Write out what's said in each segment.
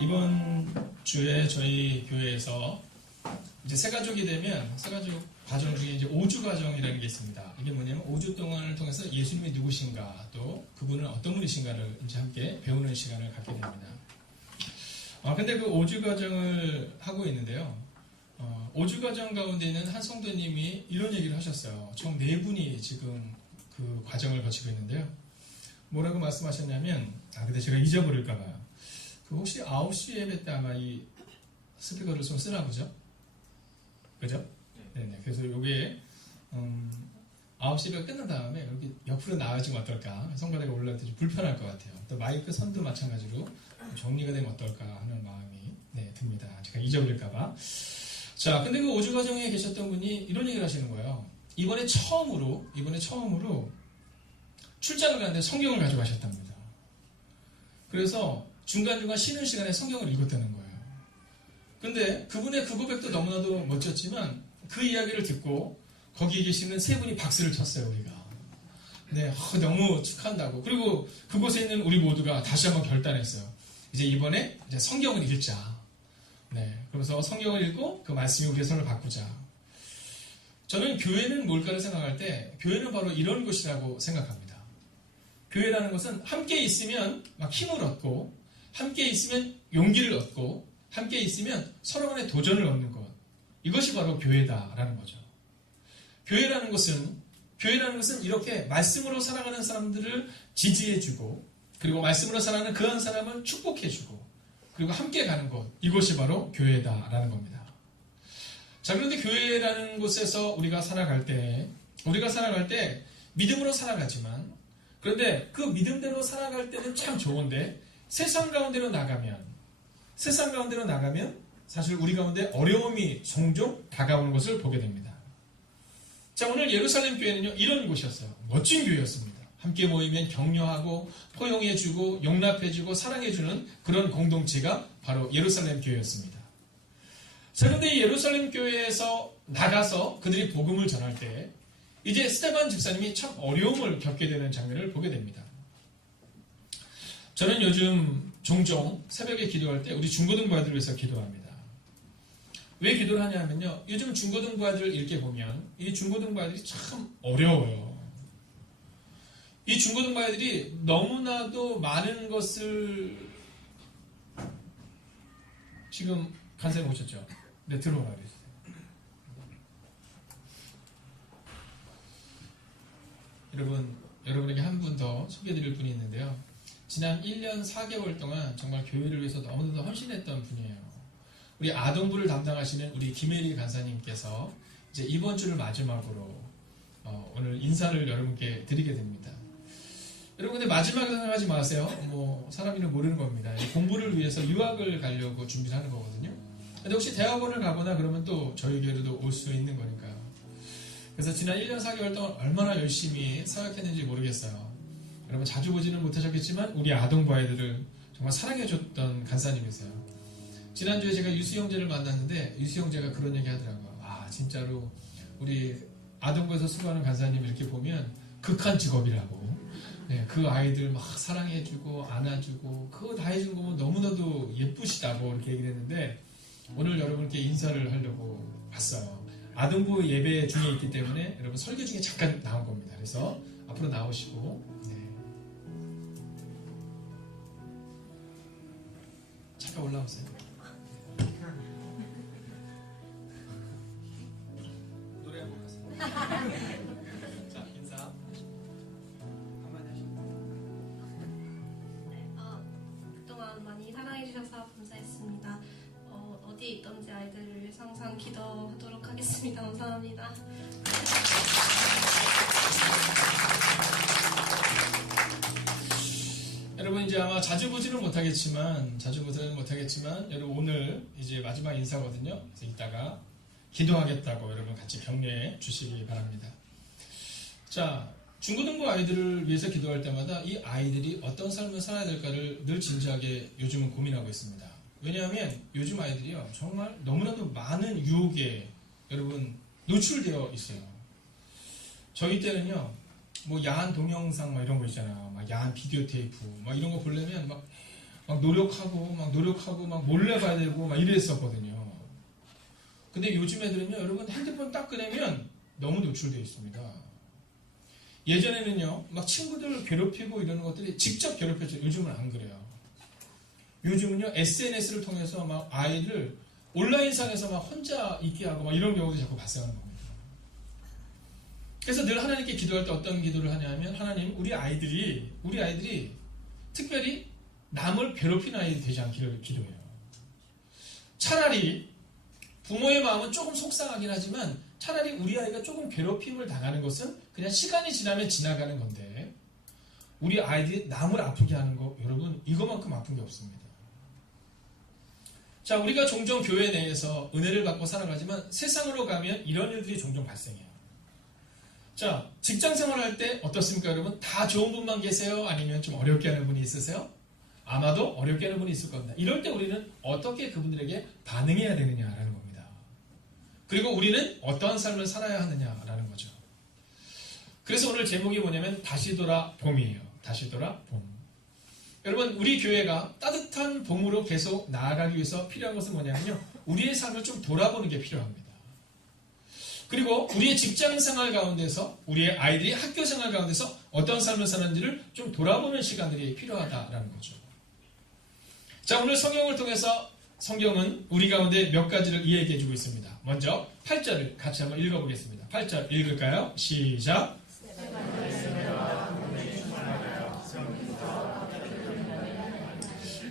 이번 주에 저희 교회에서 이제 새가족이 되면 새가족 과정 중에 이제 5주 과정이라는 게 있습니다. 이게 뭐냐면 5주 동안을 통해서 예수님이 누구신가 또 그분은 어떤 분이신가를 이제 함께 배우는 시간을 갖게 됩니다. 근데 그 5주 과정을 하고 있는데요. 5주 과정 가운데 있는 한 성도님이 이런 얘기를 하셨어요. 총 4분이 지금 그 과정을 거치고 있는데요. 뭐라고 말씀하셨냐면, 근데 제가 잊어버릴까봐요. 그 혹시 9시 예배 때 아마 이 스피커를 좀 쓰나 보죠? 그죠? 네네. 그래서 요게, 9시 예배가 끝난 다음에 여기 옆으로 나와주면 어떨까? 손가락이 올라올 때 좀 불편할 것 같아요. 또 마이크 선도 마찬가지로 정리가 되면 어떨까 하는 마음이 듭니다. 제가 잊어버릴까봐. 자, 근데 그 5주 과정에 계셨던 분이 이런 얘기를 하시는 거예요. 이번에 처음으로 출장을 가는데 성경을 가져가셨답니다. 그래서 중간중간 쉬는 시간에 성경을 읽었다는 거예요. 근데 그분의 그 고백도 너무나도 멋졌지만 그 이야기를 듣고 거기에 계시는 3분이 박수를 쳤어요, 우리가. 네, 너무 축하한다고. 그리고 그곳에 있는 우리 모두가 다시 한번 결단했어요. 이제 이번에 이제 성경을 읽자. 네, 그래서 성경을 읽고 그 말씀이 우리의 손을 바꾸자. 저는 교회는 뭘까를 생각할 때 교회는 바로 이런 곳이라고 생각합니다. 교회라는 것은 함께 있으면 막 힘을 얻고 함께 있으면 용기를 얻고 함께 있으면 서로 간에 도전을 얻는 것. 이것이 바로 교회다라는 거죠. 교회라는 것은 이렇게 말씀으로 살아가는 사람들을 지지해주고 그리고 말씀으로 살아가는 그 한 사람을 축복해주고 그리고 함께 가는 것. 이것이 바로 교회다라는 겁니다. 자, 그런데 교회라는 곳에서 우리가 살아갈 때 믿음으로 살아가지만 그런데 그 믿음대로 살아갈 때는 참 좋은데 세상 가운데로 나가면 사실 우리 가운데 어려움이 종종 다가오는 것을 보게 됩니다. 자, 오늘 예루살렘 교회는요, 이런 곳이었어요. 멋진 교회였습니다. 함께 모이면 격려하고 포용해주고 용납해주고 사랑해주는 그런 공동체가 바로 예루살렘 교회였습니다. 자, 그런데 이 예루살렘 교회에서 나가서 그들이 복음을 전할 때 이제 스데반 집사님이 참 어려움을 겪게 되는 장면을 보게 됩니다. 저는 요즘 종종 새벽에 기도할 때 우리 중고등부 아이들을 위해서 기도합니다. 왜 기도를 하냐면요. 요즘 중고등부 아이들을 이렇게 보면 이 중고등부 아이들이 참 어려워요. 이 중고등부 아이들이 너무나도 많은 것을 지금 간사님 오셨죠? 네, 들어오라 그랬어요. 여러분에게 한 분 더 소개해드릴 분이 있는데요. 지난 1년 4개월 동안 정말 교회를 위해서 너무나도 헌신했던 분이에요. 우리 아동부를 담당하시는 우리 김혜리 간사님께서 이제 이번 주를 마지막으로 오늘 인사를 여러분께 드리게 됩니다. 여러분 근데 마지막에 생각하지 마세요. 사람 이름 모르는 겁니다. 공부를 위해서 유학을 가려고 준비를 하는 거거든요. 근데 혹시 대학원을 가거나 그러면 또 저희 교회로도 올 수 있는 거니까요. 그래서 지난 1년 4개월 동안 얼마나 열심히 사역했는지 모르겠어요. 여러분 자주 보지는 못하셨겠지만 우리 아동부 아이들을 정말 사랑해줬던 간사님이세요. 지난주에 제가 유수 형제를 만났는데 유수 형제가 그런 얘기 하더라고요. 진짜로 우리 아동부에서 수고하는 간사님 이렇게 보면 극한 직업이라고. 네, 그 아이들 막 사랑해주고 안아주고 그거 다 해준 거 보면 너무나도 예쁘시다고 이렇게 얘기를 했는데 오늘 여러분께 인사를 하려고 왔어요. 아동부 예배 중에 있기 때문에 여러분 설교 중에 잠깐 나온 겁니다. 그래서 앞으로 나오시고 잠깐 올라오세요. 노래 한곡 하세요. 자, 인사 한마디 하시고. 그동안 많이 사랑해주셔서 감사했습니다. 어디에 있던지 아이들을 위해서 항상 기도하도록 하겠습니다. 감사합니다. 여러분 이제 아마 자주 보지는 못하겠지만 여러분 오늘 이제 마지막 인사거든요. 그래서 이따가 기도하겠다고 여러분 같이 격려해 주시기 바랍니다. 자, 중고등부 아이들을 위해서 기도할 때마다 이 아이들이 어떤 삶을 살아야 될까를 늘 진지하게 요즘은 고민하고 있습니다. 왜냐하면 요즘 아이들이요 정말 너무나도 많은 유혹에 여러분 노출되어 있어요. 저희 때는요 뭐 야한 동영상 막 이런 거 있잖아요. 막 야한 비디오 테이프 막 이런 거 보려면 막 노력하고 막 몰래 봐야 되고 막 이랬었거든요. 근데 요즘 애들은요, 여러분 핸드폰 딱 꺼내면 너무 노출되어 있습니다. 예전에는요, 막 친구들 괴롭히고 이러는 것들이 직접 괴롭혔죠. 요즘은 안 그래요. 요즘은요, SNS를 통해서 막 아이를 온라인상에서 막 혼자 있게 하고 막 이런 경우도 자꾸 발생하는 겁니다. 그래서 늘 하나님께 기도할 때 어떤 기도를 하냐면, 하나님, 우리 아이들이 특별히 남을 괴롭히는 아이들이 되지 않기를 기도해요. 차라리 부모의 마음은 조금 속상하긴 하지만 차라리 우리 아이가 조금 괴롭힘을 당하는 것은 그냥 시간이 지나면 지나가는 건데, 우리 아이들이 남을 아프게 하는 거, 여러분, 이거만큼 아픈 게 없습니다. 자, 우리가 종종 교회 내에서 은혜를 받고 살아가지만 세상으로 가면 이런 일들이 종종 발생해요. 자, 직장 생활할 때 어떻습니까, 여러분? 다 좋은 분만 계세요? 아니면 좀 어렵게 하는 분이 있으세요? 아마도 어렵게 하는 분이 있을 겁니다. 이럴 때 우리는 어떻게 그분들에게 반응해야 되느냐라는 겁니다. 그리고 우리는 어떠한 삶을 살아야 하느냐라는 거죠. 그래서 오늘 제목이 뭐냐면 다시 돌아 봄이에요. 다시 돌아 봄. 여러분, 우리 교회가 따뜻한 봄으로 계속 나아가기 위해서 필요한 것은 뭐냐면요, 우리의 삶을 좀 돌아보는 게 필요합니다. 그리고 우리의 직장 생활 가운데서, 우리의 아이들이 학교 생활 가운데서 어떤 삶을 사는지를 좀 돌아보는 시간들이 필요하다라는 거죠. 자, 오늘 성경을 통해서 성경은 우리 가운데 몇 가지를 이야기해 주고 있습니다. 먼저 8절을 같이 한번 읽어보겠습니다. 8절 읽을까요? 시작.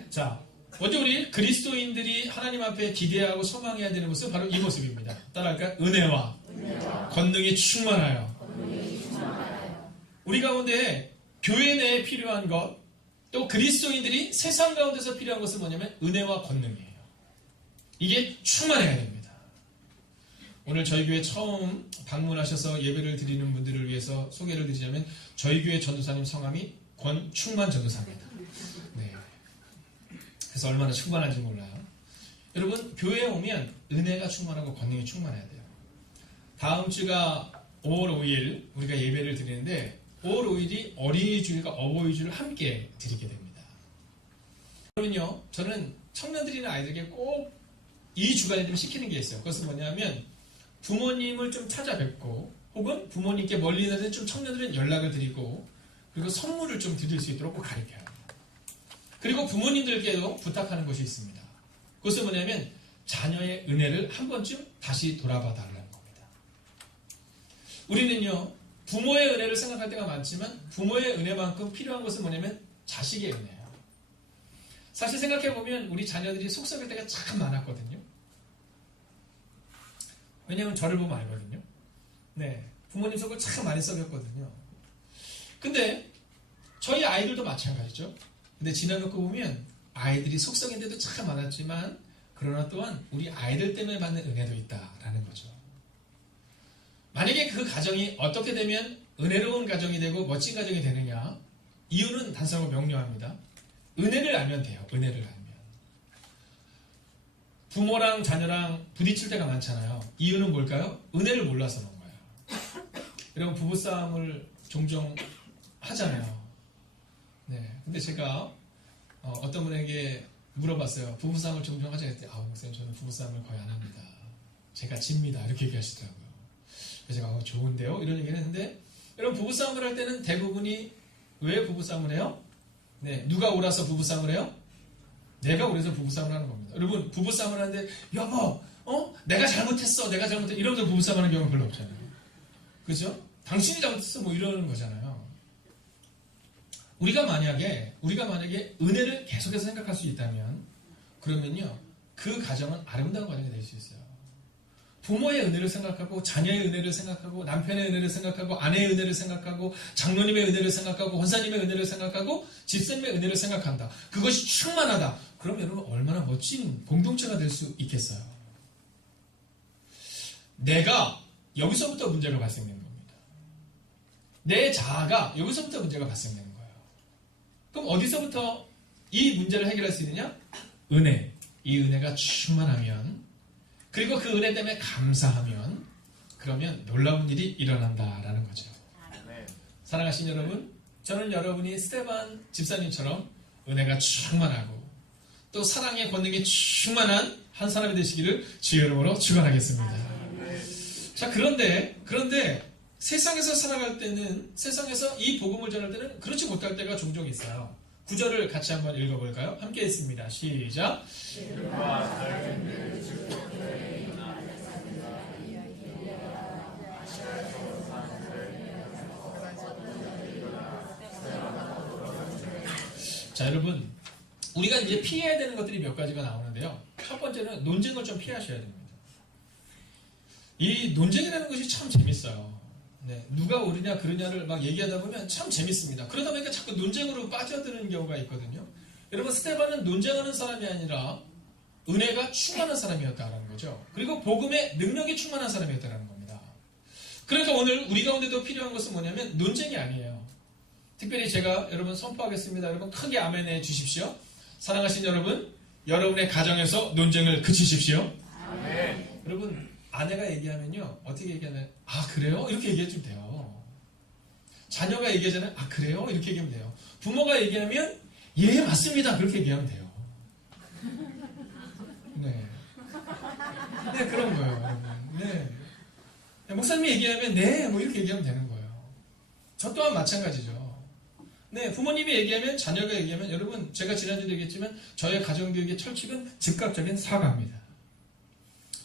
자, 먼저 우리 그리스도인들이 하나님 앞에 기대하고 소망해야 되는 것은 바로 이 모습입니다. 따라할까요? 은혜와 권능이 충만하여. 우리 가운데 교회 내에 필요한 것, 또 그리스도인들이 세상 가운데서 필요한 것은 뭐냐면 은혜와 권능이에요. 이게 충만해야 됩니다. 오늘 저희 교회 처음 방문하셔서 예배를 드리는 분들을 위해서 소개를 드리자면, 저희 교회 전도사님 성함이 권충만 전도사입니다. 네. 그래서 얼마나 충만한지 몰라요. 여러분, 교회에 오면 은혜가 충만하고 권능이 충만해야 돼요. 다음 주가 5월 5일 우리가 예배를 드리는데, 5월 5일이 어린이 주일과 어버이 주일을 함께 드리게 됩니다. 그러면요, 저는 청년들이나 아이들에게 꼭 이 주간에 좀 시키는 게 있어요. 그것은 뭐냐면, 부모님을 좀 찾아뵙고, 혹은 부모님께 멀리 있는 좀 청년들은 연락을 드리고, 그리고 선물을 좀 드릴 수 있도록 꼭 가르쳐요. 그리고 부모님들께도 부탁하는 것이 있습니다. 그것은 뭐냐면, 자녀의 은혜를 한 번쯤 다시 돌아봐 달라는 겁니다. 우리는요, 부모의 은혜를 생각할 때가 많지만 부모의 은혜만큼 필요한 것은 뭐냐면 자식의 은혜예요. 사실 생각해보면 우리 자녀들이 속 썩일 때가 참 많았거든요. 왜냐하면 저를 보면 알거든요. 네, 부모님 속을 참 많이 썩였거든요. 근데 저희 아이들도 마찬가지죠. 근데 지나놓고 보면 아이들이 속 썩인 데도 참 많았지만, 그러나 또한 우리 아이들 때문에 받는 은혜도 있다라는 거죠. 만약에 그 가정이 어떻게 되면 은혜로운 가정이 되고 멋진 가정이 되느냐, 이유는 단순하고 명료합니다. 은혜를 알면 돼요. 은혜를 알면. 부모랑 자녀랑 부딪힐 때가 많잖아요. 이유는 뭘까요? 은혜를 몰라서 그런 거예요. 여러분, 부부싸움을 종종 하잖아요. 네. 근데 제가 어떤 분에게 물어봤어요. 부부싸움을 종종 하자 했더니, 목사님, 저는 부부싸움을 거의 안 합니다. 제가 집니다. 이렇게 얘기하시더라고요. 그래서 제가 좋은데요? 이런 얘기를 했는데, 여러분, 부부싸움을 할 때는 대부분이 왜 부부싸움을 해요? 네, 누가 옳아서 부부싸움을 해요? 내가 옳아서 부부싸움을 하는 겁니다. 여러분, 부부싸움을 하는데, 여보, 내가 잘못했어, 이러면서 부부싸움 하는 경우는 별로 없잖아요. 그죠? 당신이 잘못했어, 뭐 이러는 거잖아요. 우리가 만약에 은혜를 계속해서 생각할 수 있다면, 그러면요, 그 가정은 아름다운 가정이 될 수 있어요. 부모의 은혜를 생각하고, 자녀의 은혜를 생각하고, 남편의 은혜를 생각하고, 아내의 은혜를 생각하고, 장로님의 은혜를 생각하고, 권사님의 은혜를 생각하고, 집사님의 은혜를 생각한다. 그것이 충만하다. 그럼 여러분, 얼마나 멋진 공동체가 될 수 있겠어요. 내가 여기서부터 문제가 발생되는 겁니다. 내 자아가 여기서부터 문제가 발생되는 거예요. 그럼 어디서부터 이 문제를 해결할 수 있느냐? 은혜. 이 은혜가 충만하면, 그리고 그 은혜 때문에 감사하면, 그러면 놀라운 일이 일어난다라는 거죠. 사랑하신 여러분, 저는 여러분이 스데반 집사님처럼 은혜가 충만하고 또 사랑의 권능이 충만한 한 사람이 되시기를 주의 이름으로 축원하겠습니다. 자, 그런데 세상에서 살아갈 때는, 세상에서 이 복음을 전할 때는 그렇지 못할 때가 종종 있어요. 구절을 같이 한번 읽어볼까요? 함께 했습니다. 시작. 자, 여러분, 우리가 이제 피해야 되는 것들이 몇 가지가 나오는데요. 첫 번째는 논쟁을 좀 피하셔야 됩니다. 이 논쟁이라는 것이 참 재밌어요. 네, 누가 옳으냐 그르냐를 막 얘기하다 보면 참 재밌습니다. 그러다 보니까 자꾸 논쟁으로 빠져드는 경우가 있거든요. 여러분, 스데반은 논쟁하는 사람이 아니라 은혜가 충만한 사람이었다는 거죠. 그리고 복음의 능력이 충만한 사람이었다는 겁니다. 그러니까 오늘 우리 가운데도 필요한 것은 뭐냐면 논쟁이 아니에요. 특별히 제가 여러분 선포하겠습니다. 여러분 크게 아멘해 주십시오. 사랑하신 여러분, 여러분의 가정에서 논쟁을 그치십시오. 아멘. 여러분, 아내가 얘기하면요, 어떻게 얘기하나요? 아, 그래요? 이렇게 얘기해주면 돼요. 자녀가 얘기하잖아요. 아, 그래요? 이렇게 얘기하면 돼요. 부모가 얘기하면 예, 맞습니다. 그렇게 얘기하면 돼요. 네. 네, 그런 거예요. 네. 목사님이 얘기하면 네, 뭐 이렇게 얘기하면 되는 거예요. 저 또한 마찬가지죠. 네, 부모님이 얘기하면, 자녀가 얘기하면, 여러분, 제가 지난주도 얘기했지만, 저의 가정교육의 철칙은 즉각적인 사과입니다.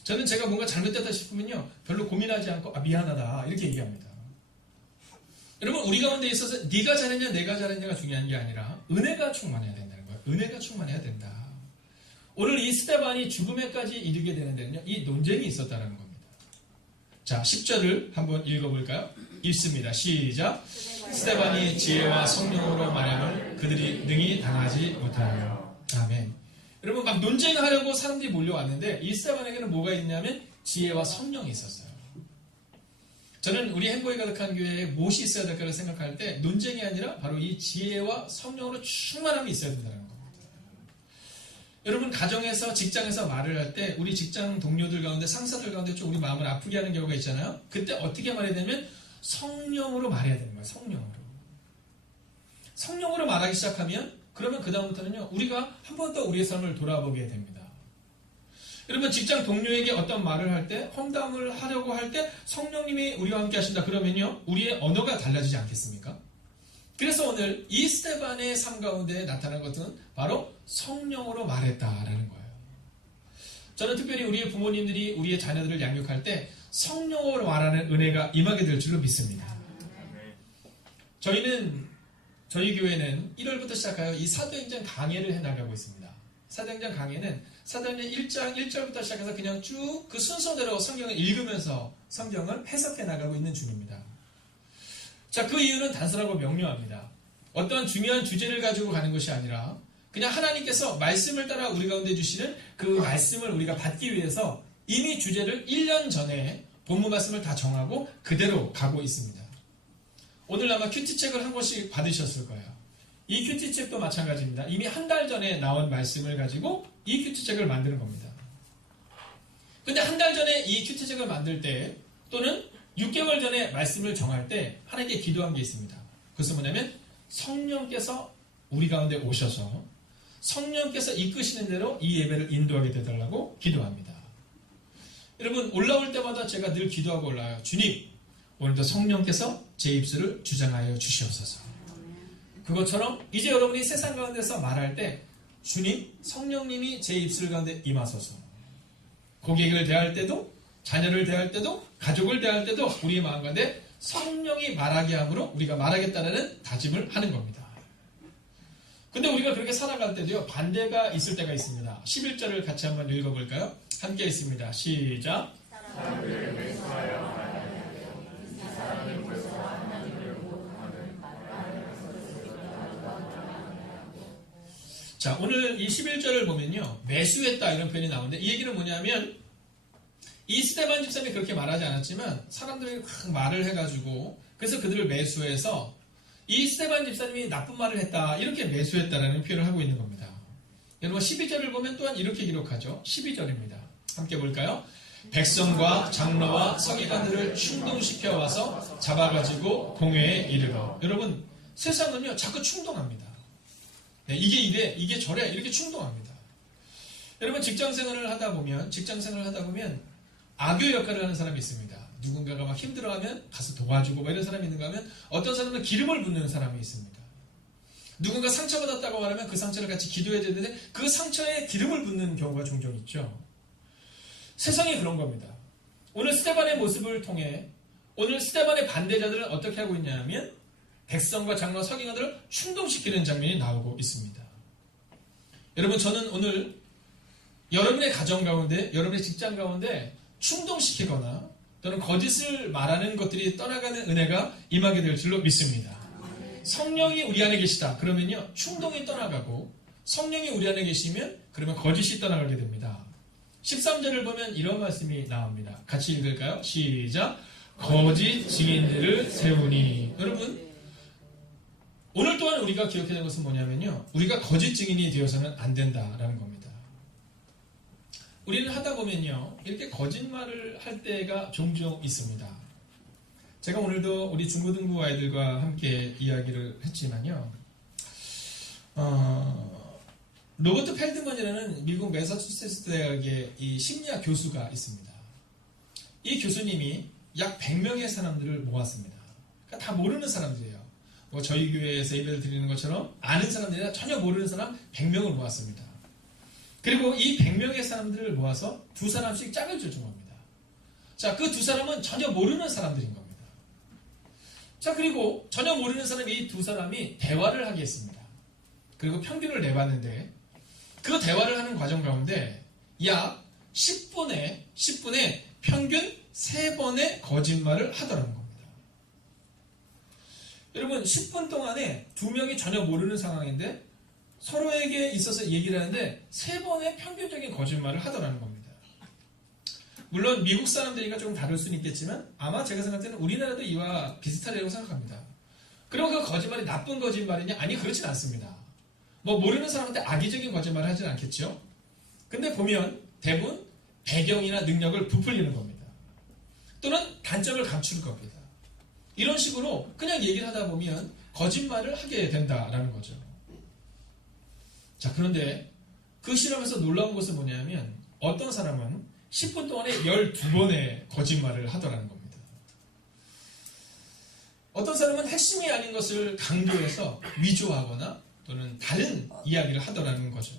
저는 제가 뭔가 잘못됐다 싶으면요, 별로 고민하지 않고, 아, 미안하다, 이렇게 얘기합니다. 여러분, 우리 가운데 있어서 네가 잘했냐, 내가 잘했냐가 중요한 게 아니라, 은혜가 충만해야 된다는 거예요. 은혜가 충만해야 된다. 오늘 이 스데반이 죽음에까지 이르게 되는 데는요, 이 논쟁이 있었다는 겁니다. 자, 10절을 한번 읽어볼까요? 읽습니다. 시작. 스데반이 지혜와 성령으로 말함을 그들이 능히 당하지 못하여. 아멘. 여러분, 막 논쟁하려고 사람들이 몰려왔는데 이 스데반에게는 뭐가 있냐면 지혜와 성령이 있었어요. 저는 우리 행복이 가득한 교회에 무엇이 있어야 될까를 생각할 때 논쟁이 아니라 바로 이 지혜와 성령으로 충만함이 있어야 된다는 겁니다. 여러분, 가정에서, 직장에서 말을 할 때 우리 직장 동료들 가운데, 상사들 가운데 좀 우리 마음을 아프게 하는 경우가 있잖아요. 그때 어떻게 말해야 되면 성령으로 말해야 되는 거예요. 성령으로. 성령으로 말하기 시작하면 그러면 그 다음부터는요, 우리가 한 번 더 우리의 삶을 돌아보게 됩니다. 여러분, 직장 동료에게 어떤 말을 할 때, 험담을 하려고 할 때 성령님이 우리와 함께 하신다 그러면요, 우리의 언어가 달라지지 않겠습니까? 그래서 오늘 이 스데반의 삶 가운데 나타난 것은 바로 성령으로 말했다라는 거예요. 저는 특별히 우리의 부모님들이 우리의 자녀들을 양육할 때 성령으로 말하는 은혜가 임하게 될 줄로 믿습니다. 저희 교회는 1월부터 시작하여 이 사도행전 강해를 해나가고 있습니다. 사도행전 강해는 사도행전 1장 1절부터 시작해서 그냥 쭉 그 순서대로 성경을 읽으면서 성경을 해석해 나가고 있는 중입니다. 자, 그 이유는 단순하고 명료합니다. 어떠한 중요한 주제를 가지고 가는 것이 아니라 그냥 하나님께서 말씀을 따라 우리 가운데 주시는 그 말씀을 우리가 받기 위해서 이미 주제를 1년 전에 본문 말씀을 다 정하고 그대로 가고 있습니다. 오늘 아마 큐티책을 한 권씩 받으셨을 거예요. 이 큐티책도 마찬가지입니다. 이미 한 달 전에 나온 말씀을 가지고 이 큐티책을 만드는 겁니다. 근데 한 달 전에 이 큐티책을 만들 때 또는 6개월 전에 말씀을 정할 때 하나님께 기도한 게 있습니다. 그것은 뭐냐면 성령께서 우리 가운데 오셔서 성령께서 이끄시는 대로 이 예배를 인도하게 되달라고 기도합니다. 여러분, 올라올 때마다 제가 늘 기도하고 올라와요. 주님, 오늘도 성령께서 제 입술을 주장하여 주시옵소서. 그것처럼 이제 여러분이 세상 가운데서 말할 때 주님, 성령님이 제 입술 가운데 임하소서. 고객을 대할 때도, 자녀를 대할 때도, 가족을 대할 때도 우리의 마음 가운데 성령이 말하게 함으로 우리가 말하겠다는 다짐을 하는 겁니다. 근데 우리가 그렇게 살아갈 때도요, 반대가 있을 때가 있습니다. 11절을 같이 한번 읽어볼까요? 함께 있습니다. 시작. 자, 오늘 이 11절을 보면요, 매수했다 이런 표현이 나오는데 이 얘기는 뭐냐면 이 스데반 집사님이 그렇게 말하지 않았지만 사람들이 막 말을 해가지고 그래서 그들을 매수해서 이 스데반 집사님이 나쁜 말을 했다 이렇게 매수했다라는 표현을 하고 있는 겁니다. 여러분 12절을 보면 또한 이렇게 기록하죠. 12절입니다. 함께 볼까요? 백성과 장로와 서기관들을 충동시켜 와서 잡아가지고 공회에 이르러. 여러분, 세상은요 자꾸 충동합니다. 네, 이게 이래, 이게 저래, 이렇게 충동합니다. 여러분, 직장 생활을 하다 보면 악교 역할을 하는 사람이 있습니다. 누군가가 막 힘들어하면 가서 도와주고 뭐 이런 사람이 있는가 하면, 어떤 사람은 기름을 붓는 사람이 있습니다. 누군가 상처받았다고 말하면 그 상처를 같이 기도해야 되는데 그 상처에 기름을 붓는 경우가 종종 있죠. 세상이 그런 겁니다. 오늘 스데반의 모습을 통해 오늘 스데반의 반대자들은 어떻게 하고 있냐면 백성과 장로 서기관들을 충동시키는 장면이 나오고 있습니다. 여러분, 저는 오늘 여러분의 가정 가운데, 여러분의 직장 가운데 충동시키거나 또는 거짓을 말하는 것들이 떠나가는 은혜가 임하게 될 줄로 믿습니다. 성령이 우리 안에 계시다 그러면요 충동이 떠나가고, 성령이 우리 안에 계시면 그러면 거짓이 떠나가게 됩니다. 13절을 보면 이런 말씀이 나옵니다. 같이 읽을까요? 시작. 거짓 증인들을 세우니. 여러분, 오늘 또한 우리가 기억해야 될 것은 뭐냐면요, 우리가 거짓 증인이 되어서는 안 된다라는 겁니다. 우리는 하다 보면요 이렇게 거짓말을 할 때가 종종 있습니다. 제가 오늘도 우리 중고등부 아이들과 함께 이야기를 했지만요, 로버트 펠드먼이라는 미국 매사추세츠 대학의 이 심리학 교수가 있습니다. 이 교수님이 약 100명의 사람들을 모았습니다. 그러니까 다 모르는 사람들이에요. 뭐 저희 교회에서 예배를 드리는 것처럼 아는 사람들이 아니라 전혀 모르는 사람 100명을 모았습니다. 그리고 이 100명의 사람들을 모아서 두 사람씩 짝을 조종합니다. 자, 그 두 사람은 전혀 모르는 사람들인 겁니다. 자, 그리고 전혀 모르는 사람 이 두 사람이 대화를 하게 했습니다. 그리고 평균을 내봤는데 그 대화를 하는 과정 가운데 약 10분에 평균 3번의 거짓말을 하더라는 겁니다. 여러분, 10분 동안에 두 명이 전혀 모르는 상황인데 서로에게 있어서 얘기를 하는데 3번의 평균적인 거짓말을 하더라는 겁니다. 물론 미국 사람들이니까 조금 다를 수는 있겠지만 아마 제가 생각할 때는 우리나라도 이와 비슷하리라고 생각합니다. 그럼 그 거짓말이 나쁜 거짓말이냐? 아니, 그렇진 않습니다. 뭐 모르는 사람한테 악의적인 거짓말을 하진 않겠죠. 근데 보면 대부분 배경이나 능력을 부풀리는 겁니다. 또는 단점을 감추는 겁니다. 이런 식으로 그냥 얘기를 하다 보면 거짓말을 하게 된다라는 거죠. 자, 그런데 그 실험에서 놀라운 것은 뭐냐면 어떤 사람은 10분 동안에 12번의 거짓말을 하더라는 겁니다. 어떤 사람은 핵심이 아닌 것을 강조해서 위조하거나 또는 다른 이야기를 하더라는 거죠.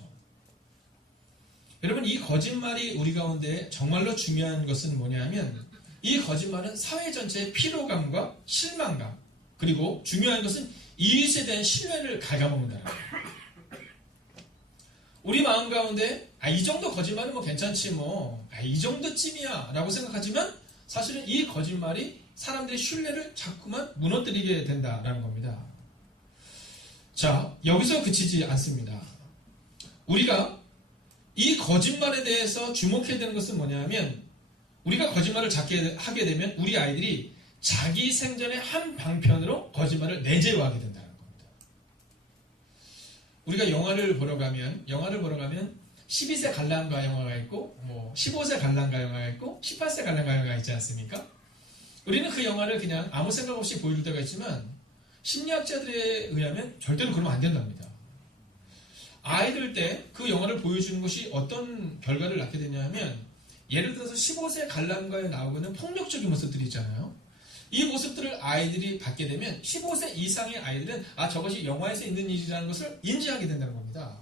여러분, 이 거짓말이 우리 가운데 정말로 중요한 것은 뭐냐면 이 거짓말은 사회 전체의 피로감과 실망감, 그리고 중요한 것은 이웃에 대한 신뢰를 갉아먹는다는 거예요. 우리 마음 가운데 이 정도 거짓말은 뭐 괜찮지 이 정도쯤이야 라고 생각하지만 사실은 이 거짓말이 사람들의 신뢰를 자꾸만 무너뜨리게 된다는 겁니다. 자, 여기서 그치지 않습니다. 우리가 이 거짓말에 대해서 주목해야 되는 것은 뭐냐면 우리가 거짓말을 하게 되면 우리 아이들이 자기 생전의 한 방편으로 거짓말을 내재화하게 된다는 겁니다. 우리가 영화를 보러 가면 12세 관람가 영화가 있고 15세 관람가 영화가 있고 18세 관람가 영화가 있지 않습니까? 우리는 그 영화를 그냥 아무 생각 없이 보여줄 때가 있지만 심리학자들에 의하면 절대로 그러면 안 된답니다. 아이들 때 그 영화를 보여주는 것이 어떤 결과를 낳게 되냐면 예를 들어서 15세 관람가에 나오고 있는 폭력적인 모습들이 있잖아요. 이 모습들을 아이들이 받게 되면 15세 이상의 아이들은 저것이 영화에서 있는 일이라는 것을 인지하게 된다는 겁니다.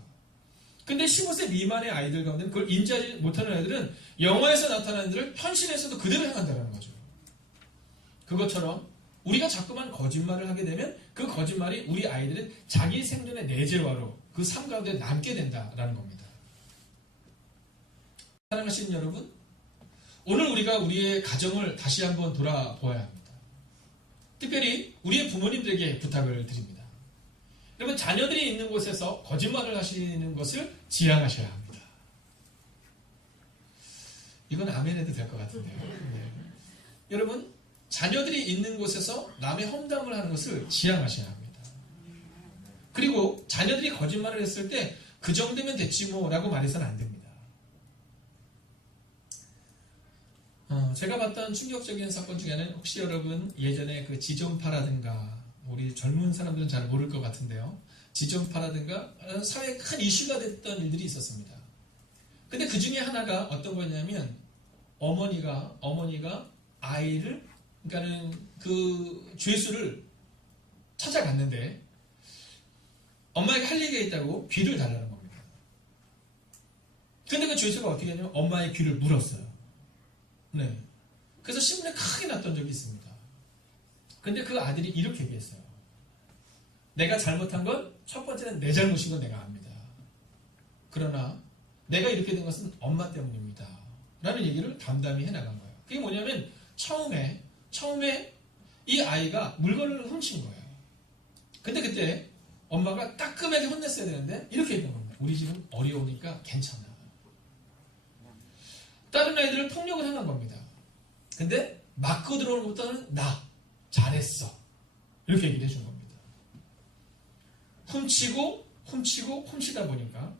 근데 15세 미만의 아이들 가운데는 그걸 인지하지 못하는 아이들은 영화에서 나타나는 일을 현실에서도 그대로 행한다는 거죠. 그것처럼 우리가 자꾸만 거짓말을 하게 되면 그 거짓말이 우리 아이들은 자기 생존의 내재화로 그 삶 가운데 남게 된다라는 겁니다. 사랑하시는 여러분, 오늘 우리가 우리의 가정을 다시 한번 돌아보아야 합니다. 특별히 우리의 부모님들에게 부탁을 드립니다. 여러분, 자녀들이 있는 곳에서 거짓말을 하시는 것을 지양하셔야 합니다. 이건 아멘 해도 될 것 같은데요. 네. 여러분, 자녀들이 있는 곳에서 남의 험담을 하는 것을 지양하셔야 합니다. 그리고 자녀들이 거짓말을 했을 때 그 정도면 됐지 라고 말해서는 안 됩니다. 제가 봤던 충격적인 사건 중에 하나는 혹시 여러분 예전에 그 지존파라든가 우리 젊은 사람들은 잘 모를 것 같은데요. 지존파라든가 사회에 큰 이슈가 됐던 일들이 있었습니다. 근데 그 중에 하나가 어떤 거냐면 어머니가 아이를 그러니까는 그 죄수를 찾아갔는데 엄마에게 할 얘기가 있다고 귀를 달라는 겁니다. 근데 그 죄수가 어떻게 했냐면 엄마의 귀를 물었어요. 네. 그래서 신문에 크게 났던 적이 있습니다. 근데 그 아들이 이렇게 얘기했어요. 내가 잘못한 건 첫 번째는 내 잘못인 건 내가 압니다. 그러나 내가 이렇게 된 것은 엄마 때문입니다. 라는 얘기를 담담히 해나간 거예요. 그게 뭐냐면 처음에 이 아이가 물건을 훔친 거예요. 근데 그때 엄마가 따끔하게 혼냈어야 되는데 이렇게 얘기한 겁니다. 우리 집은 어려우니까 괜찮아. 다른 아이들을 폭력을 행한 겁니다. 근데 맞고 들어오는 것보다는 나 잘했어. 이렇게 얘기를 해준 겁니다. 훔치다 보니까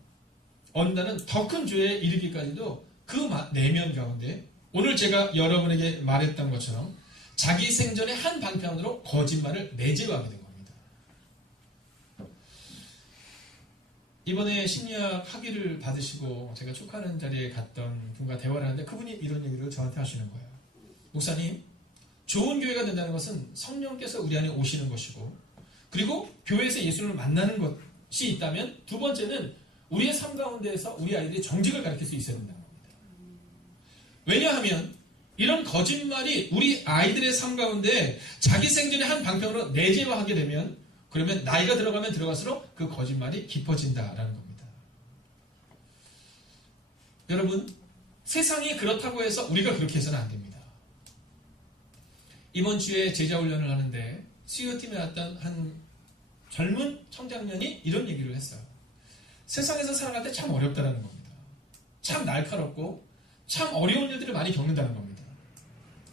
어느 날은 더 큰 죄에 이르기까지도 그 내면 가운데 오늘 제가 여러분에게 말했던 것처럼 자기 생전의 한 방편으로 거짓말을 내재하게 된 겁니다. 이번에 심리학 학위를 받으시고 제가 축하하는 자리에 갔던 분과 대화를 하는데 그분이 이런 얘기를 저한테 하시는 거예요. 목사님, 좋은 교회가 된다는 것은 성령께서 우리 안에 오시는 것이고 그리고 교회에서 예수를 만나는 것이 있다면 두 번째는 우리의 삶 가운데에서 우리 아이들이 정직을 가르칠 수 있어야 된다는 겁니다. 왜냐하면 이런 거짓말이 우리 아이들의 삶 가운데 자기 생전의 한 방편으로 내재화하게 되면 그러면 나이가 들어가면 들어갈수록 그 거짓말이 깊어진다라는 겁니다. 여러분, 세상이 그렇다고 해서 우리가 그렇게 해서는 안 됩니다. 이번 주에 제자훈련을 하는데 수요팀에 왔던 한 젊은 청장년이 이런 얘기를 했어요. 세상에서 살아갈 때 참 어렵다는 겁니다. 참 날카롭고 참 어려운 일들을 많이 겪는다는 겁니다.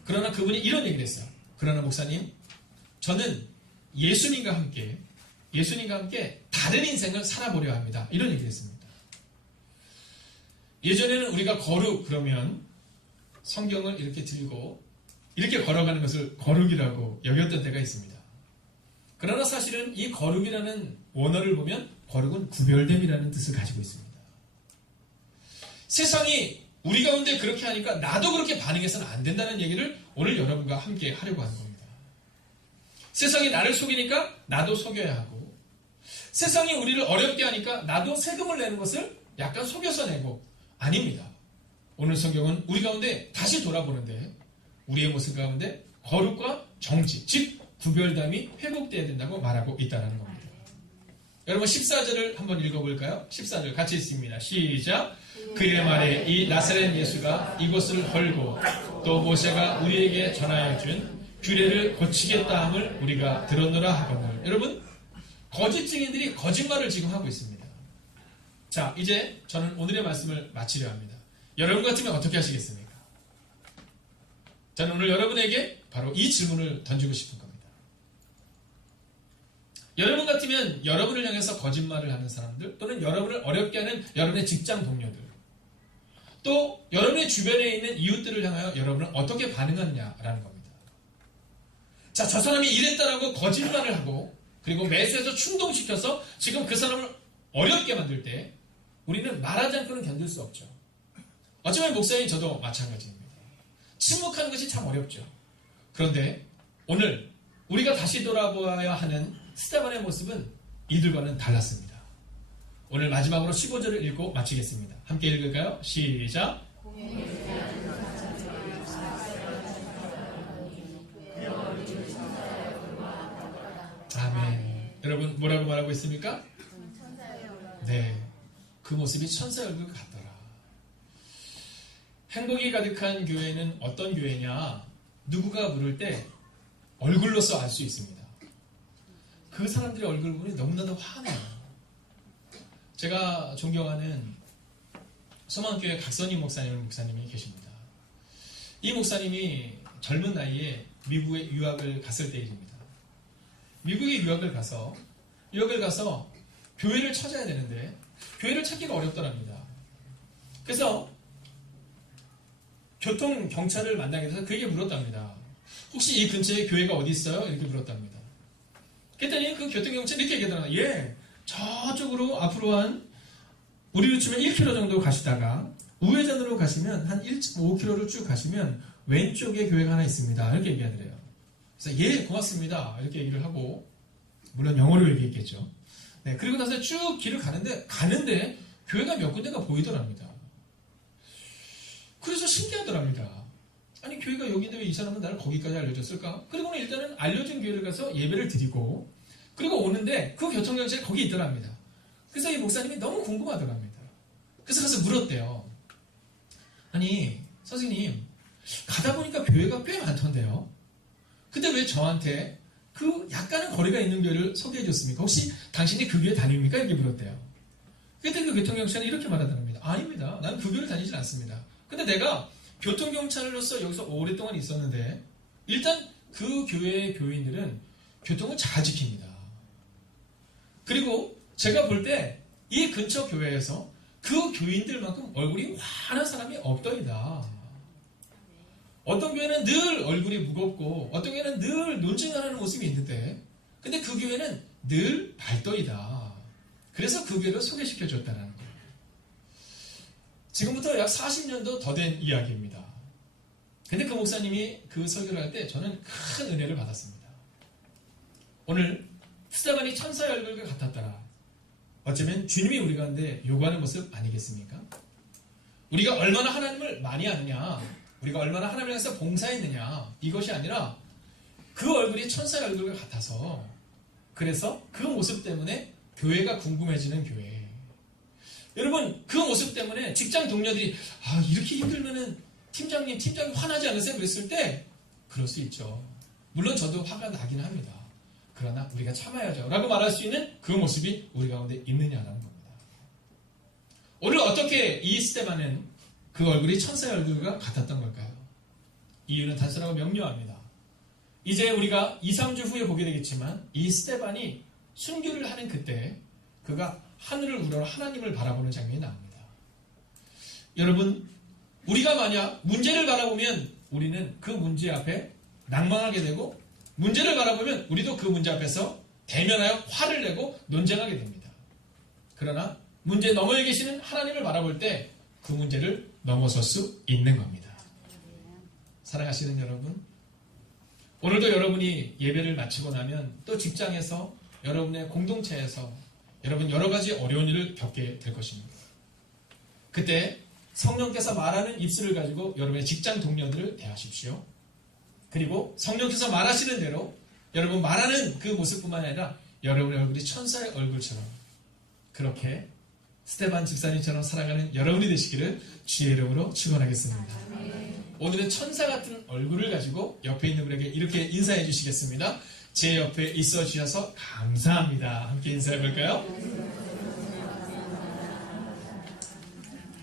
그러나 그분이 이런 얘기를 했어요. 그러나 목사님, 저는 예수님과 함께 다른 인생을 살아보려 합니다. 이런 얘기를 했습니다. 예전에는 우리가 거룩 그러면 성경을 이렇게 들고 이렇게 걸어가는 것을 거룩이라고 여겼던 때가 있습니다. 그러나 사실은 이 거룩이라는 원어를 보면 거룩은 구별됨이라는 뜻을 가지고 있습니다. 세상이 우리 가운데 그렇게 하니까 나도 그렇게 반응해서는 안 된다는 얘기를 오늘 여러분과 함께 하려고 하는 겁니다. 세상이 나를 속이니까 나도 속여야 하고 세상이 우리를 어렵게 하니까 나도 세금을 내는 것을 약간 속여서 내고 아닙니다. 오늘 성경은 우리 가운데 다시 돌아보는데 우리의 모습 가운데 거룩과 정직, 즉 구별담이 회복되어야 된다고 말하고 있다는 겁니다. 여러분 14절을 한번 읽어볼까요? 14절 같이 읽습니다. 시작! 그의 말에 이 나사렛 예수가 이곳을 헐고 또 모세가 우리에게 전하여 준 규례를 고치겠다 함을 우리가 들었노라 하거늘. 여러분 거짓 증인들이 거짓말을 지금 하고 있습니다. 자, 이제 저는 오늘의 말씀을 마치려 합니다. 여러분 같으면 어떻게 하시겠습니까? 저는 오늘 여러분에게 바로 이 질문을 던지고 싶은 겁니다. 여러분 같으면 여러분을 향해서 거짓말을 하는 사람들 또는 여러분을 어렵게 하는 여러분의 직장 동료들 또 여러분의 주변에 있는 이웃들을 향하여 여러분은 어떻게 반응하느냐라는 겁니다. 자, 저 사람이 이랬다라고 거짓말을 하고 그리고 매수해서 충동시켜서 지금 그 사람을 어렵게 만들 때 우리는 말하지 않고는 견딜 수 없죠. 어쩌면 목사님 저도 마찬가지입니다. 침묵하는 것이 참 어렵죠. 그런데 오늘 우리가 다시 돌아보아야 하는 스데반의 모습은 이들과는 달랐습니다. 오늘 마지막으로 15절을 읽고 마치겠습니다. 함께 읽을까요? 시작! 아멘. 여러분 뭐라고 말하고 있습니까? 네, 그 모습이 천사 얼굴 같더라. 행복이 가득한 교회는 어떤 교회냐? 누구가 물을 때 얼굴로서 알 수 있습니다. 그 사람들의 얼굴 보니 너무나도 환해요. 제가 존경하는 소망교회 각선임 목사님이 계십니다. 이 목사님이 젊은 나이에 미국에 유학을 갔을 때 일입니다. 미국에 유학을 가서 교회를 찾아야 되는데 교회를 찾기가 어렵더랍니다. 그래서 교통 경찰을 만나게 돼서 그에게 물었답니다. 혹시 이 근처에 교회가 어디 있어요? 이렇게 물었답니다. 그랬더니 그 교통경찰이 이렇게 얘기하더라고요. 예, 저쪽으로 앞으로 한 우리로 치면 1km 정도 가시다가 우회전으로 가시면 한 1.5km를 쭉 가시면 왼쪽에 교회가 하나 있습니다. 이렇게 얘기하더래요. 그래서 예, 고맙습니다. 이렇게 얘기를 하고, 물론 영어로 얘기했겠죠. 네, 그리고 나서 쭉 길을 가는데 교회가 몇 군데가 보이더랍니다. 그래서 신기하더랍니다. 아니, 교회가 여기인데 왜 이 사람은 나를 거기까지 알려줬을까? 그리고는 일단은 알려준 교회를 가서 예배를 드리고, 그리고 오는데 그 교통경찰이 거기 있더랍니다. 그래서 이 목사님이 너무 궁금하더랍니다. 그래서 가서 물었대요. 아니, 선생님, 가다 보니까 교회가 꽤 많던데요. 근데 왜 저한테 그 약간은 거리가 있는 교회를 소개해 줬습니까? 혹시 당신이 그 교회 다닙니까? 이렇게 물었대요. 그때 그 교통경찰이 이렇게 말하더랍니다. 아닙니다. 나는 그 교회를 다니질 않습니다. 근데 내가 교통경찰로서 여기서 오랫동안 있었는데 일단 그 교회의 교인들은 교통을 잘 지킵니다. 그리고 제가 볼 때 이 근처 교회에서 그 교인들만큼 얼굴이 환한 사람이 없더이다. 어떤 교회는 늘 얼굴이 무겁고 어떤 교회는 늘 논쟁하는 모습이 있는데 근데 그 교회는 늘 밝더이다. 그래서 그 교회를 소개시켜줬다는 거예요. 지금부터 약 40년도 더 된 이야기입니다. 근데 그 목사님이 그 설교를 할 때 저는 큰 은혜를 받았습니다. 오늘 스데반이 천사의 얼굴과 같았더라. 어쩌면 주님이 우리 가운데 요구하는 모습 아니겠습니까? 우리가 얼마나 하나님을 많이 아느냐, 우리가 얼마나 하나님을 향해서 봉사했느냐, 이것이 아니라 그 얼굴이 천사의 얼굴과 같아서 그래서 그 모습 때문에 교회가 궁금해지는 교회. 여러분, 그 모습 때문에 직장 동료들이 이렇게 힘들면은 팀장님 화나지 않으세요? 그랬을 때 그럴 수 있죠. 물론 저도 화가 나긴 합니다. 그러나 우리가 참아야죠 라고 말할 수 있는 그 모습이 우리 가운데 있느냐라는 겁니다. 오늘 어떻게 이 스데반은 그 얼굴이 천사의 얼굴과 같았던 걸까요? 이유는 단순하고 명료합니다. 이제 우리가 2, 3주 후에 보게 되겠지만 이 스데반이 순교를 하는 그때 그가 하늘을 우러러 하나님을 바라보는 장면이 나옵니다. 여러분, 우리가 만약 문제를 바라보면 우리는 그 문제 앞에 낭망하게 되고 문제를 바라보면 우리도 그 문제 앞에서 대면하여 화를 내고 논쟁하게 됩니다. 그러나 문제 너머에 계시는 하나님을 바라볼 때 그 문제를 넘어설 수 있는 겁니다. 사랑하시는 여러분, 오늘도 여러분이 예배를 마치고 나면 또 직장에서 여러분의 공동체에서 여러분 여러 가지 어려운 일을 겪게 될 것입니다. 그때 성령께서 말하는 입술을 가지고 여러분의 직장 동료들을 대하십시오. 그리고 성령께서 말하시는 대로 여러분 말하는 그 모습뿐만 아니라 여러분의 얼굴이 천사의 얼굴처럼 그렇게 스데반 집사님처럼 살아가는 여러분이 되시기를 주의 이름으로 축원하겠습니다. 오늘은 천사 같은 얼굴을 가지고 옆에 있는 분에게 이렇게 인사해 주시겠습니다. 제 옆에 있어 주셔서 감사합니다. 함께 인사해 볼까요?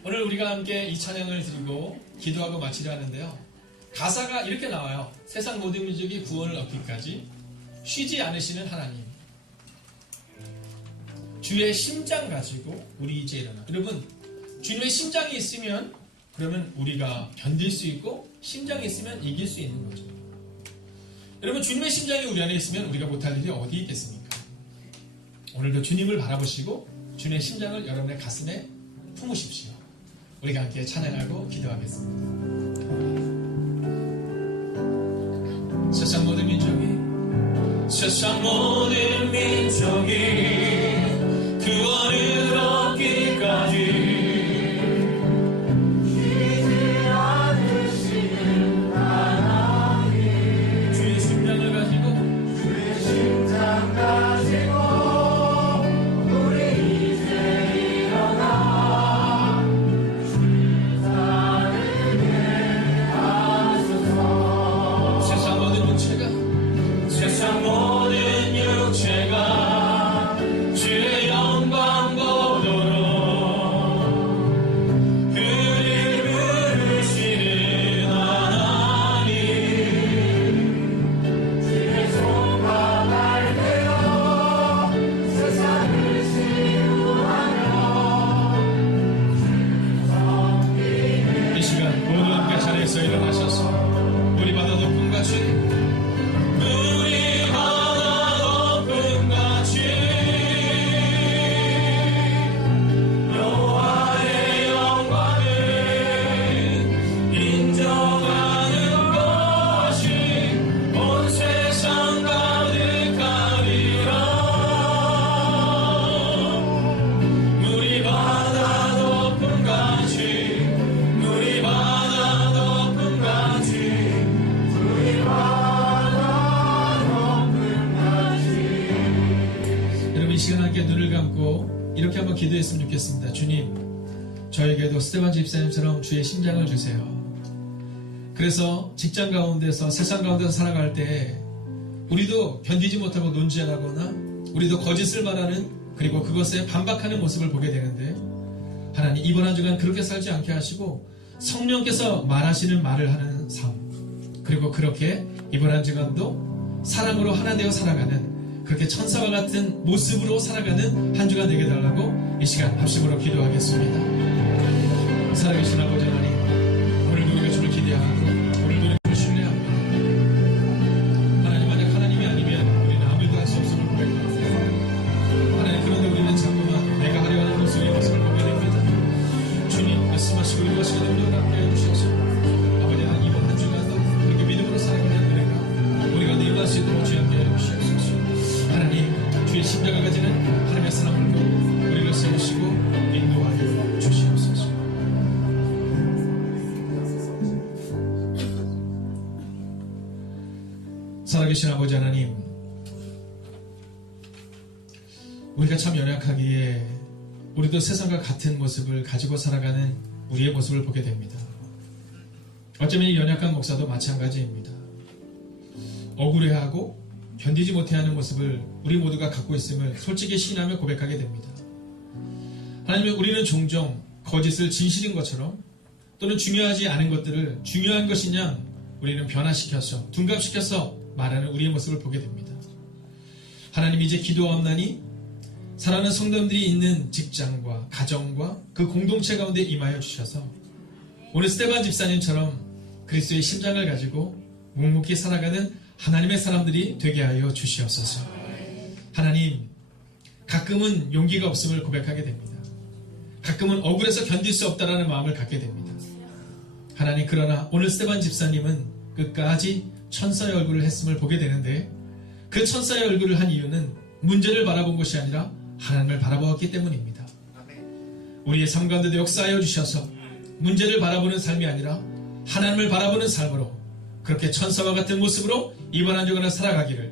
오늘 우리가 함께 이 찬양을 드리고 기도하고 마치려 하는데요. 가사가 이렇게 나와요. 세상 모든 민족이 구원을 얻기까지 쉬지 않으시는 하나님. 주의 심장 가지고 우리 이제 일어나. 여러분, 주님의 심장이 있으면 그러면 우리가 견딜 수 있고 심장이 있으면 이길 수 있는 거죠. 여러분, 주님의 심장이 우리 안에 있으면 우리가 못할 일이 어디 있겠습니까? 오늘도 주님을 바라보시고 주님의 심장을 여러분의 가슴에 품으십시오. 우리가 함께 찬양하고 기도하겠습니다. 세상 모든 민족이 구원을 얻기까지 쉬지 않으시는 하나님. 주의 심장을 가지고 우리 이제 일어나 불사르게 하소서. 세상 모든 육체가 시간 함께 눈을 감고 이렇게 한번 기도했으면 좋겠습니다. 주님, 저에게도 스테반 집사님처럼 주의 심장을 주세요. 그래서 직장 가운데서 세상 가운데서 살아갈 때 우리도 견디지 못하고 논지하거나 우리도 거짓을 말하는 그리고 그것에 반박하는 모습을 보게 되는데 하나님 이번 한 주간 그렇게 살지 않게 하시고 성령께서 말하시는 말을 하는 삶 그리고 그렇게 이번 한 주간도 사랑으로 하나 되어 살아가는 그렇게 천사와 같은 모습으로 살아가는 한 주간 되게 달라고 이 시간 합심으로 기도하겠습니다. 살아계신 아버지 하나님 오늘도 우리가 주를 기대하고 오늘도 주를 신뢰합니다. 하나님 만약 하나님이 아니면 우리는 아무도 할 수 없음을 고백합니다. 하나님 그런데 우리는 자꾸만 내가 하려 하는 모습의 모습을 보게 됩니다. 주님 말씀하시고 이루어지게 넘도록 함께 해주셔서 아버지 하나님 이번 한 주간도 그렇게 믿음으로 살아가는 은혜가 우리가 내일할 수 있도록 주의 함께 해주시옵소서. 하나님 주의 심장을 가지는 하나님의 사랑을 보고 우리를 세우시고 인도하여 주시옵소서. 살아계신 아버지 하나님, 우리가 참 연약하기에 우리도 세상과 같은 모습을 가지고 살아가는 우리의 모습을 보게 됩니다. 어쩌면 이 연약한 목사도 마찬가지입니다. 억울해하고 견디지 못해하는 모습을 우리 모두가 갖고 있음을 솔직히 시인하며 고백하게 됩니다. 하나님, 우리는 종종 거짓을 진실인 것처럼 또는 중요하지 않은 것들을 중요한 것이냐 우리는 변화시켜서 둔갑시켜서 말하는 우리의 모습을 보게 됩니다. 하나님 이제 기도하옵나니 사랑하는 성도님들이 있는 직장과 가정과 그 공동체 가운데 임하여 주셔서 오늘 스테반 집사님처럼 그리스도의 심장을 가지고 묵묵히 살아가는 하나님의 사람들이 되게 하여 주시옵소서. 하나님, 가끔은 용기가 없음을 고백하게 됩니다. 가끔은 억울해서 견딜 수 없다라는 마음을 갖게 됩니다. 하나님, 그러나 오늘 스테반 집사님은 끝까지 천사의 얼굴을 했음을 보게 되는데 그 천사의 얼굴을 한 이유는 문제를 바라본 것이 아니라 하나님을 바라보았기 때문입니다. 우리의 삶 가운데도 역사하여 주셔서 문제를 바라보는 삶이 아니라 하나님을 바라보는 삶으로 그렇게 천사와 같은 모습으로 이번 한 주간을 살아가기를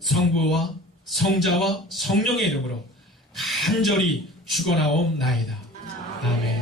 성부와 성자와 성령의 이름으로 간절히 축원하옵나이다. 아멘.